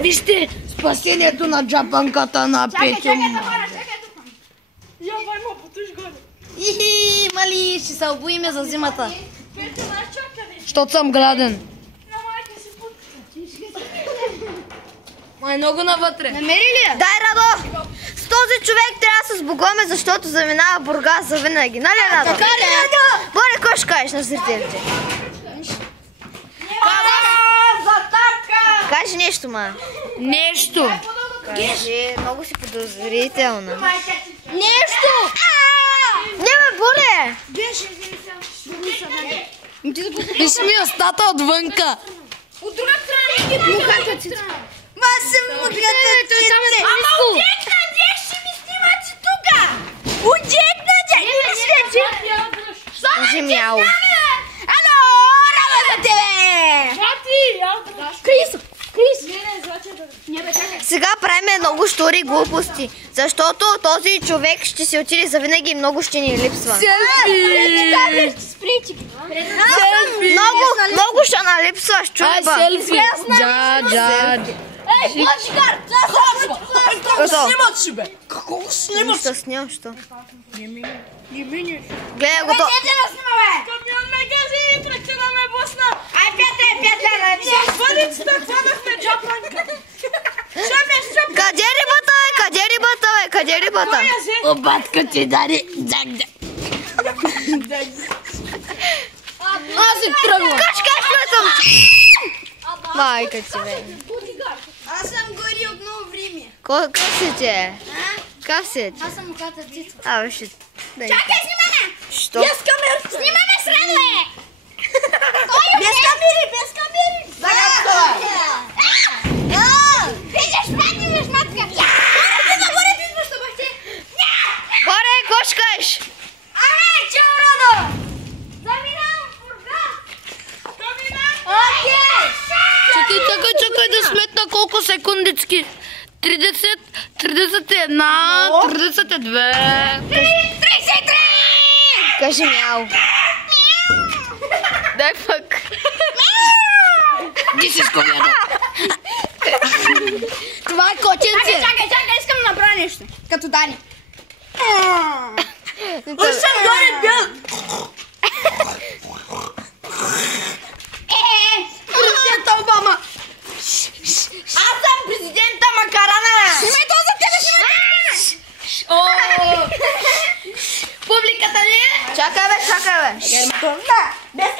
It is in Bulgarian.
Вижте спасението на джапанката на Петю. Чакай тук. Я вайма, потуш горе. Ихи, мали, ще се обоиме за зимата. Петю, знаеш чакай. Щото съм гладен. На майка си путка. Ма е много навътре. Намери ли я? Дай, Радо! С този човек трябва да се сбогуваме, защото заминава Бургас за винаги. Нали, Радо? Така ли, Радо? Боре, какво ще кажеш на зрителите? Кажи нещо, ма. Нещо. Кажи, много си подозрителна. Нещо! Не, бе, Боре! Виж ми устата отвънка. От друга страна не ги мухата ти. Ма се мухата ти. Ама отекна, дек ще ми снимате тука. Отекна, дек. Не свечи. Кажи мяу. Ало, рада за тебе. Шати. Крис. Не, бе, чакай. Сега правим много штори глупости, защото този човек ще си отиде завинаги и много ще ни липсва. Спричи. Много ще налипсваш, чуба. Селфи. Джа. Ей, плачикар. Какво? Си, бе. Какво го снимаш? Нищо снимам, що? Не мини. Гледай го то. Камион ме гази, трактора ме босна. Ай, Петре. С валицата хванахме джапанка. Къде рибата, бе? Къде рибата? Обадка ти даде. Аз се тръгвам. Качкаш съм. Майка ти, бе. Аз съм гори от много време. Как си те? Как си те? Аз съм мухата птица. А, виж. Чакай, снимаме! Що? Без камери! Снимаме с Радове! Без камери! Видиш, пратимаш матка! Боре, ти идваш да бахти! Боре, кошкаш! Чао, Радо! Заминавам в Бургас! Окей! Чакай да сметна колко секундички. 30, 31, 32. 33! Кажи мяу. Дай пък. Ти си сковяда. Това е котенце. Чакай, искам да направя нещо. Като Дани. Съм горе бил! Президента Обама! Аз съм президента Макарана! Снимай то за тебе, Публиката ни е. Чакай, бе. Без